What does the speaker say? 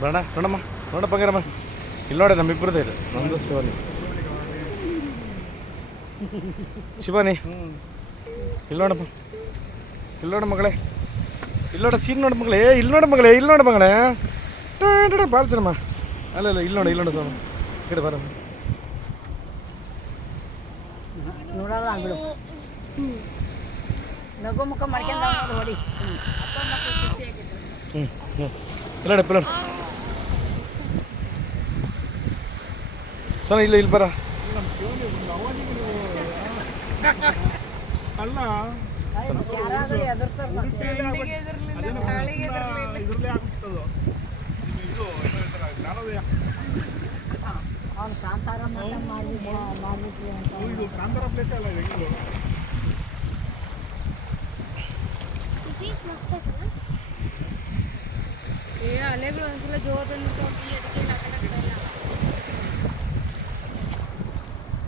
ಬರೋಣ ನೋಡಮ್ಮ ನೋಡಪ್ಪ ಹಂಗಾರಮ್ಮ ಇಲ್ಲಿ ನೋಡಿ ನಮ್ಮಿಬ್ಬರದೇ ಇದು ನಮ್ಮದು ಶಿವಾನಿ ಶಿವಾನಿ ಇಲ್ಲಿ ನೋಡಮ್ಮ ಇಲ್ಲಿ ನೋಡು ಮಗಳೇ ಇಲ್ಲಿ ನೋಡ ಸೀನ್ ನೋಡು ಮಗಳೇ ಇಲ್ಲಿ ನೋಡು ಮಗಳೇ ಇಲ್ಲಿ ನೋಡು ಮಗಳೇ ಬಾಲ್ ಚೆನ್ನಮ್ಮ ಅಲ್ಲ ಇಲ್ಲಿ ನೋಡು ಇಲ್ಲಿ ನೋಡು ಈ ಕಡೆ ಬರಮ್ಮ ನೋಡಲ್ಲ ಬಿಡು ನಗು ಮುಖ ಮಾಡ್ಕೊಂಡು ನೋಡಿ ಇಲ್ಲ ಪಿಲ್ಲ ಸರ್ ಇಲ್ಲ ಇಲ್ಲಿ ಬರ ಅಲ್ಲ ಅವನು ಕಾಂತಾರ ಇದು ಕಾಂತಾರ ಪ್ಲೇಸ್ ಅಲ್ಲ ಬೆಂಗಳೂರು ಅಲೆಗಳು ಒಂದ್ಸಲ ಜೋರ್ ಬಂದ್ಬಿಟ್ಟು